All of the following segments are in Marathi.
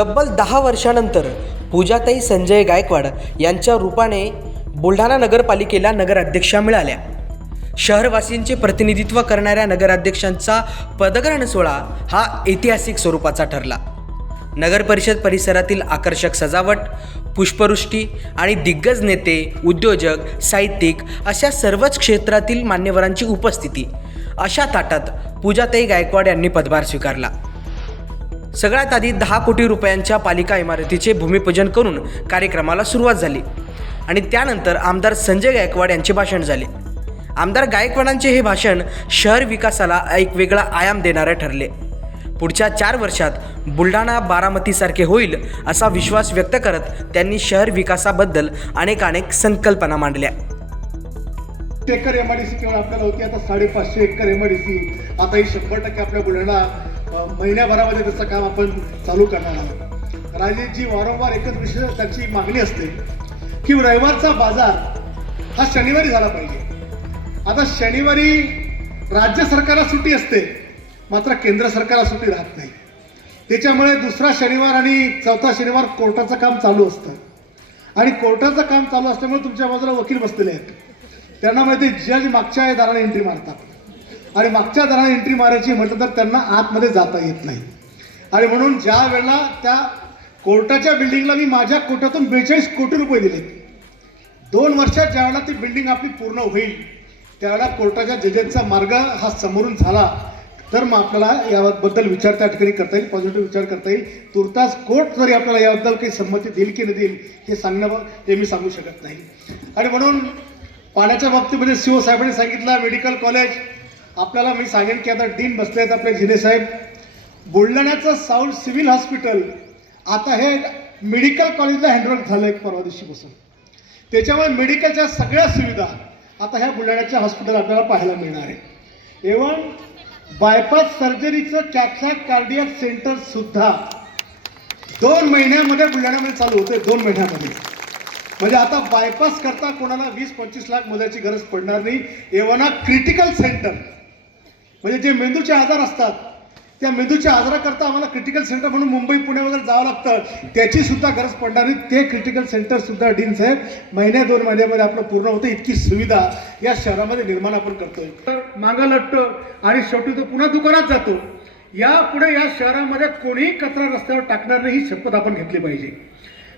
तब्बल 10 वर्षानंतर पूजाताई संजय गायकवाड यांच्या रूपाने बुलढाणा नगरपालिकेला नगराध्यक्षा मिळाल्या. शहरवासींचे प्रतिनिधित्व करणाऱ्या नगराध्यक्षांचा पदग्रहण सोहळा हा ऐतिहासिक स्वरूपाचा ठरला. नगर परिषद परिसरातील आकर्षक सजावट, पुष्पवृष्टी आणि दिग्गज नेते, उद्योजक, साहित्यिक अशा सर्वच क्षेत्रातील मान्यवरांची उपस्थिती अशा ताटात पूजाताई गायकवाड यांनी पदभार स्वीकारला. सगळ्यात आधी 10 कोटी रुपयांच्या पालिका इमारतीचे भूमिपूजन करून कार्यक्रमाला सुरुवात झाली आणि त्यानंतर आमदार संजय गायकवाड यांचे भाषण झाले. आमदार गायकवाडांचे हे भाषण शहर विकासाला एक वेगळा आयाम देणारे ठरले. पुढच्या 4 वर्षात बुलढाणा बारामतीसारखे होईल असा विश्वास व्यक्त करत त्यांनी शहर विकासाबद्दल अनेक संकल्पना मांडल्या. एकर एमआयडीसी केवळ आपल्याला होती, आता 550 एकर एमआयडीसी. आता ही 100% आपल्या बुलढाणा महिन्याभरामध्ये त्याचं काम आपण चालू करणार आहोत. राजेशजी वारंवार एकच विषय त्यांची मागणी असते की रविवारचा बाजार हा शनिवारी झाला पाहिजे. आता शनिवारी राज्य सरकारला सुट्टी असते, मात्र केंद्र सरकारला सुट्टी राहत नाही. त्याच्यामुळे दुसरा शनिवार आणि चौथा शनिवार कोर्टाचं काम चालू असतं आणि कोर्टाचं काम चालू असल्यामुळे तुमच्या बाजूला वकील बसलेले आहेत. त्यांना माहिती जज मागच्या दाराला एंट्री मारतात आणि मागच्या दाराला एंट्री मारायची म्हटलं तर त्यांना आतमध्ये जाता येत नाही. आणि म्हणून ज्या वेळेला त्या कोर्टाच्या बिल्डिंगला मी माझ्या कोर्टातून 42 कोटी रुपये दिले, 2 वर्षात ज्या वेळेला ती बिल्डिंग आपली पूर्ण होईल त्यावेळेला कोर्टाच्या जजेसचा मार्ग हा समोरून झाला तर मग आपल्याला याबद्दल विचार त्या ठिकाणी करता येईल, पॉझिटिव्ह विचार करता येईल. तुर्तास कोर्ट जरी आपल्याला याबद्दल काही संमती देईल की नाही देईल हे सांगणं हे मी सांगू शकत नाही. आणि म्हणून पाण्याच्या बाबतीमध्ये सीओ साहेबांनी सांगितलं, मेडिकल कॉलेज आपल्याला मी सांगेन की आता डीन बसले आहेत आपले जिने साहेब. बुलढाण्याचं साऊथ सिव्हिल हॉस्पिटल आता हे मेडिकल कॉलेजला हँडओव्हर झालं एक परवा दिवशीपासून. त्याच्यामुळे मेडिकलच्या सगळ्या सुविधा आता ह्या बुलढाण्याच्या हॉस्पिटल आपल्याला पाहायला मिळणार आहे. एवढं बायपास सर्जरीचं कॅथलॅक कार्डियक सेंटर सुद्धा 2 महिन्यामध्ये बुलढाण्यामध्ये चालू होते. 2 महिन्यामध्ये म्हणजे आता बायपास करता कोणाला 20-25 लाख मोजायची गरज पडणार नाही. एवढा क्रिटिकल सेंटर म्हणजे जे मेंदूचे आजार असतात त्या मेंदूच्या आजाराकरता आम्हाला क्रिटिकल सेंटर म्हणून मुंबई पुणे वगैरे जावं लागतं, त्याची सुद्धा गरज पडणार नाही. ते क्रिटिकल सेंटर सुद्धा डीन साहेब 1-2 महिन्यामध्ये आपलं पूर्ण होतं. इतकी सुविधा या शहरामध्ये निर्माण आपण करतोय. तर मागं लटतो आणि शेवटी तो पुन्हा दुकानात जातो. यापुढे या शहरामध्ये कोणीही कचरा रस्त्यावर टाकणार नाही ही शपथ आपण घेतली पाहिजे.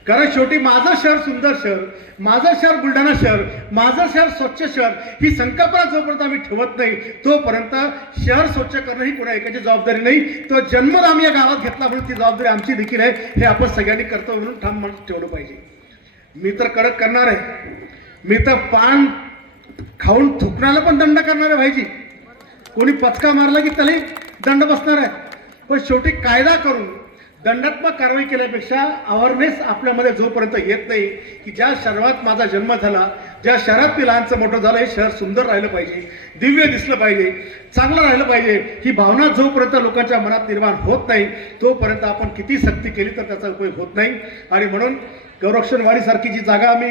कारण शेवटी माझं शहर सुंदर शहर, माझं शहर बुलढाणा शहर, माझं शहर स्वच्छ शहर ही संकल्पना जोपर्यंत आम्ही ठेवत नाही तोपर्यंत शहर स्वच्छ करणं ही कोणा एकाची जबाबदारी नाही. तो जन्म आम्ही या गावात घेतला म्हणून ती जबाबदारी आमची देखील आहे. हे आपण सगळ्यांनी कर्तव्य म्हणून ठाम म्हणून ठेवलं पाहिजे. मी तर कडक करणार आहे, मी तर पान खाऊन थुकण्याला पण दंड करणार आहे भाईजी. कोणी पचका मारला की त्यालाही दंड बसणार आहे. पण शेवटी कायदा करून दंडात्मक कारवाई केल्यापेक्षा अवेअरनेस आपल्यामध्ये जोपर्यंत येत नाही की ज्या शहरात माझा जन्म झाला, ज्या शहरात मी लहानचं मोठं झालं, हे शहर सुंदर राहिलं पाहिजे, दिव्य दिसलं पाहिजे, चांगलं राहिलं पाहिजे, ही भावना जोपर्यंत लोकांच्या मनात निर्माण होत नाही तोपर्यंत आपण किती सक्ती केली तर त्याचा उपयोग होत नाही. आणि म्हणून गौरक्षणवाडीसारखी जी जागा आम्ही